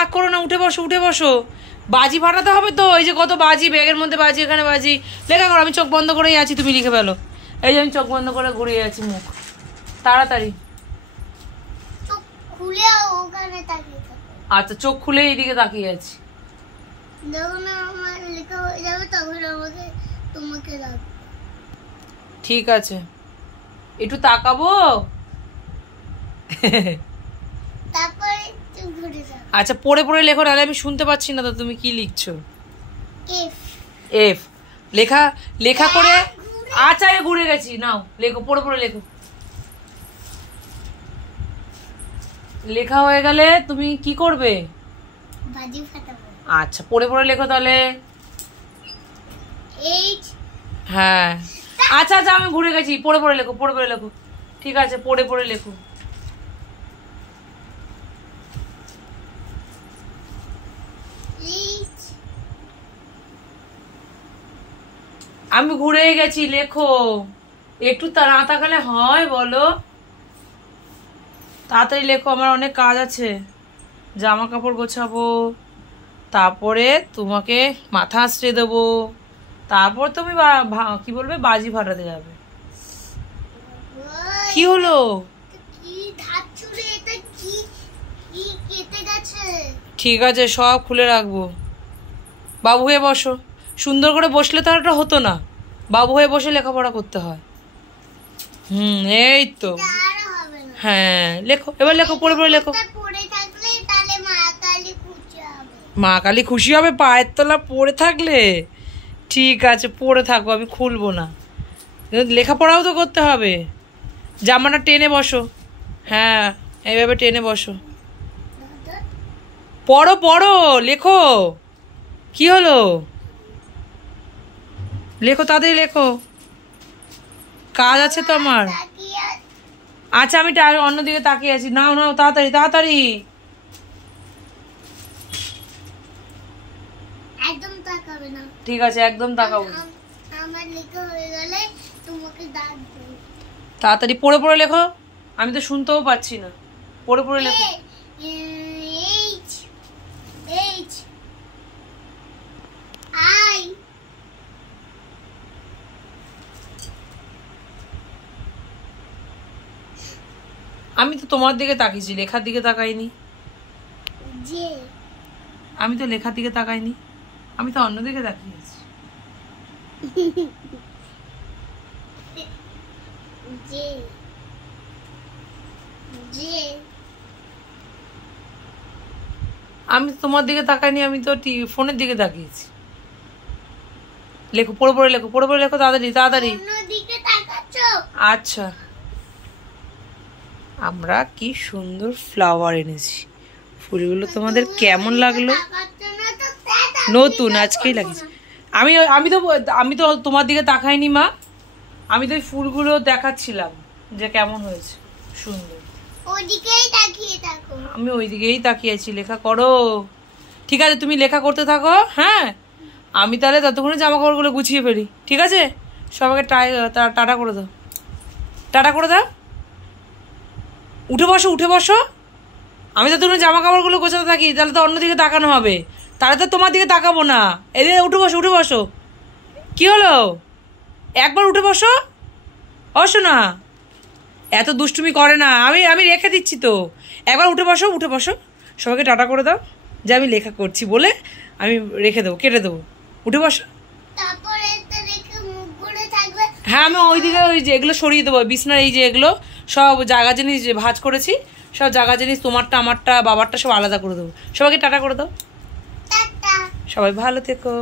রাগ করো না, উঠে বসো উঠে বসো। বাজি ফাটাতে হবে তো, এই যে কত বাজি, ব্যাগের মধ্যে বাজি, এখানে বাজি। লেখা করো, আমি চোখ বন্ধ করেই আছি, তুমি লিখে ফেলো। এই যে আমি চোখ বন্ধ করে ঘুরিয়ে আছি মুখ, তাড়াতাড়ি। আচ্ছা চোখ খুলে এইদিকে তাকিয়ে আছি। ঠিক আছে, একটু তাকাবো। আচ্ছা পড়ে পড়ে লেখো, নাহলে আমি শুনতে পাচ্ছি না তো তুমি কি লিখছো। এফ লেখা লেখা করে। আচ্ছা ঘুরে গেছি, নাও লেখো, পড়ে পড়ে লেখো। লেখা হয়ে গেলে তুমি কি করবে? আচ্ছা পড়ে পড়ে লেখো তাহলে। হ্যাঁ আচ্ছা আচ্ছা আমি ঘুরে গেছি, পড়ে পড়ে লেখো, পড়ে পড়ে লেখো। ঠিক আছে পড়ে পড়ে লেখো। আমি ঘুরে গেছি, লেখো। একটু না তাকালে হয় বলো? তাড়াতাড়ি লেখো, আমার অনেক কাজ আছে। জামা কাপড় গোছাবো, তারপরে তোমাকে মাথা আঁচড়ে দেবো, তারপর তুমি কি বলবে, বাজি ফাটাতে যাবে। কি হলো? ঠিক আছে সব খুলে রাখবো। বাবু হয়ে বসো। সুন্দর করে বসলে তো এটা হতো না, বাবু হয়ে বসে লেখাপড়া করতে হয়। এই তো। হ্যাঁ লেখো, এবার লেখো, পড়ে পড়ে লেখো। মা কালী খুশি হবে পায়ের তলা পড়ে থাকলে? ঠিক আছে পড়ে থাকো, আমি খুলবো না। লেখাপড়াও তো করতে হবে। জামাটা টেনে বসো। হ্যাঁ এইভাবে টেনে বসো। পড়ো পড়ো, লেখো। কি হলো? লেখো তাড়াতাড়ি লেখো, কাজ আছে তো আমার। আচ্ছা আমি অন্যদিকে তাকিয়ে আছি, নাও নাও তাড়াতাড়ি তাড়াতাড়ি। ঠিক আছে একদম তাকাবো। তাড়াতাড়ি পড়ে পড়ে লেখো, আমি তো শুনতেও পাচ্ছি না। পড়ে পড়ে লেখো। আমি তো তোমার দিকে তাকিয়েছি, লেখার দিকে তাকাইনি। আমি তো লেখার দিকে তাকাইনি, আমি তো অন্যদিকে তাকিয়েছি। আমি তো তোমার দিকে তাকাইনি, আমি তো ফোনের দিকে তাকিয়েছি। লেখো, পড়ে পড়ে লেখো, পড়ে পড়ে লেখো, তাড়াতাড়ি তাড়াতাড়ি। আচ্ছা আমরা কি সুন্দর ফ্লাওয়ার এনেছি, ফুলগুলো তোমাদের কেমন লাগলো? নতুন আজকেই লাগিয়েছি। আমি তো তোমার দিকে তাকাইনি মা, আমি তো ওই ফুলগুলো দেখাচ্ছিলাম যে কেমন হয়েছে, সুন্দর। আমি ওইদিকেই তাকিয়েছি। লেখা করো। ঠিক আছে তুমি লেখা করতে থাকো। হ্যাঁ আমি তাহলে ততক্ষণে জামা কাপড়গুলো গুছিয়ে ফেলি। ঠিক আছে সবাইকে টাটা করে দাও, টাটা করে দাও। উঠে বসো উঠে বসো। আমি তো তুমি জামা কাপড়গুলো গোছাতে থাকি, তাহলে তো অন্যদিকে তাকানো হবে, তাহলে তো তোমার দিকে তাকাবো না। এদিকে উঠে বসো উঠে বসো। কি হলো? একবার উঠে বসো, বসো না। এত দুষ্টুমি করে না, আমি রেখে দিচ্ছি তো। একবার উঠে বসো উঠে বসো। সবাইকে টাটা করে দাও যে আমি লেখা করছি বলে আমি রেখে দেবো, কেটে দেবো। উঠে বসো। হ্যাঁ আমি ওইদিকে ওই যে এগুলো সরিয়ে দেবো, বিছনার এই যে এগুলো সব জায়গা জিনিস যে ভাঁজ করেছি, সব জায়গা জিনিস তোমারটা আমারটা বাবারটা সব আলাদা করে দেবো। সবাইকে টাটা করে দাও। সবাই ভালো থেকো।